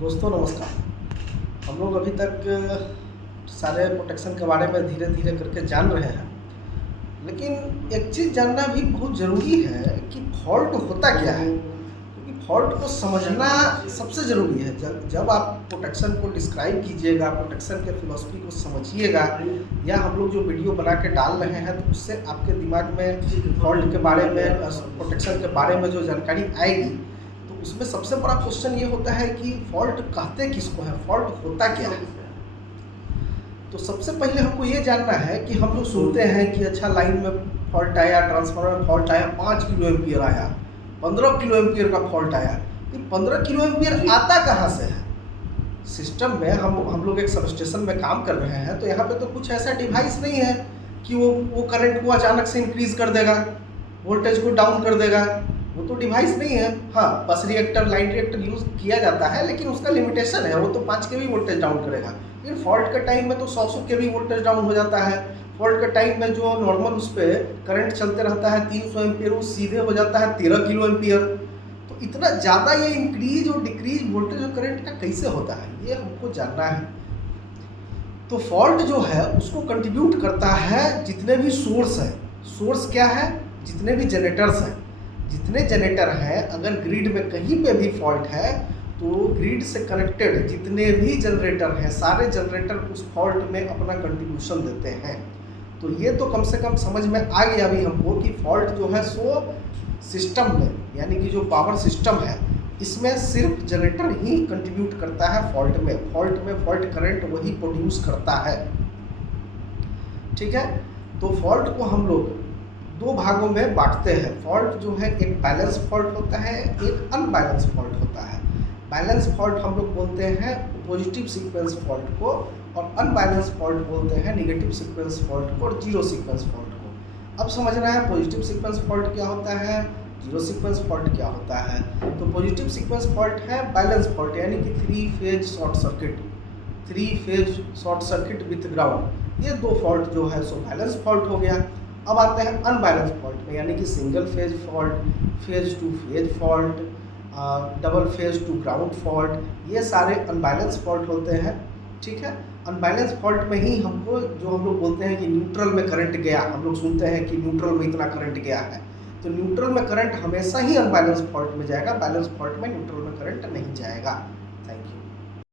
दोस्तों नमस्कार। हम लोग अभी तक सारे प्रोटेक्शन के बारे में धीरे धीरे करके जान रहे हैं, लेकिन एक चीज़ जानना भी बहुत ज़रूरी है कि फॉल्ट होता क्या है, क्योंकि फॉल्ट को समझना सबसे ज़रूरी है। जब जब आप प्रोटेक्शन को डिस्क्राइब कीजिएगा, प्रोटेक्शन के फिलॉसफी को समझिएगा, या हम लोग जो वीडियो बना के डाल रहे हैं तो उससे आपके दिमाग में फॉल्ट के बारे में, प्रोटेक्शन के बारे में जो जानकारी आएगी, तो उसमें सबसे बड़ा क्वेश्चन ये होता है कि फॉल्ट कहते किसको है, फॉल्ट होता क्या है। तो सबसे पहले हमको ये जानना है कि हम लोग सुनते हैं कि अच्छा लाइन में फॉल्ट आया, ट्रांसफार्मर में फॉल्ट आया, 5 किलो एम्पियर आया, 15 किलो एम्पियर का फॉल्ट आया। तो 15 किलो एम्पियर आता कहाँ से है? सिस्टम में हम लोग एक सबस्टेशन में काम कर रहे हैं, तो यहाँ पे तो कुछ ऐसा डिवाइस नहीं है कि वो करंट को अचानक से इंक्रीज कर देगा, वोल्टेज को डाउन कर देगा। वो तो डिवाइस नहीं है। हाँ, बस रिएक्टर, लाइन रिएक्टर यूज़ किया जाता है, लेकिन उसका लिमिटेशन है। वो तो 5 के भी वोल्टेज डाउन करेगा, लेकिन फॉल्ट के टाइम में तो 100 के भी वोल्टेज डाउन हो जाता है। फॉल्ट के टाइम में जो नॉर्मल उस पर करंट चलते रहता है 300 एम्पियर, वो सीधे हो जाता है 13 किलो एम्पियर। तो इतना ज़्यादा ये इंक्रीज और डिक्रीज वोल्टेज और करंट का कैसे होता है, ये हमको जानना है। तो फॉल्ट जो है उसको कंट्रीब्यूट करता है जितने भी सोर्स हैं। सोर्स क्या है? जितने भी जनरेटर्स हैं। जितने जनरेटर हैं, अगर ग्रिड में कहीं पे भी फॉल्ट है तो ग्रिड से कनेक्टेड जितने भी जनरेटर हैं, सारे जनरेटर उस फॉल्ट में अपना कंट्रीब्यूशन देते हैं। तो ये तो कम से कम समझ में आ गया अभी हमको कि फॉल्ट जो है सो सिस्टम में, यानी कि जो पावर सिस्टम है, इसमें सिर्फ जनरेटर ही कंट्रीब्यूट करता है फॉल्ट में। फॉल्ट करंट वही प्रोड्यूस करता है। ठीक है, तो फॉल्ट को हम लोग दो भागों में बांटते हैं। फॉल्ट जो है, एक बैलेंस फॉल्ट होता है, एक अनबैलेंस फॉल्ट होता है। बैलेंस फॉल्ट हम लोग बोलते हैं पॉजिटिव सीक्वेंस फॉल्ट को, और अनबैलेंस फॉल्ट बोलते हैं नेगेटिव सीक्वेंस फॉल्ट को और जीरो सीक्वेंस फॉल्ट को। अब समझना है पॉजिटिव सीक्वेंस फॉल्ट क्या होता है, जीरो सीक्वेंस फॉल्ट क्या होता है। तो पॉजिटिव सीक्वेंस फॉल्ट है बैलेंस फॉल्ट, यानी कि 3 phase short circuit, 3 phase short circuit with ground. ये दो फॉल्ट जो है सो बैलेंस फॉल्ट हो गया। अब आते हैं अनबैलेंस फॉल्ट में, यानी कि single phase fault, phase two phase fault, double phase two ground fault. ये सारे अनबैलेंस फॉल्ट होते हैं। ठीक है, अनबैलेंस फॉल्ट में ही हमको, जो हम लोग बोलते हैं कि न्यूट्रल में करंट गया, हम लोग सुनते हैं कि न्यूट्रल में इतना करंट गया है, तो न्यूट्रल में करंट हमेशा ही अनबैलेंस फॉल्ट में जाएगा, बैलेंस फॉल्ट में न्यूट्रल में करंट नहीं जाएगा।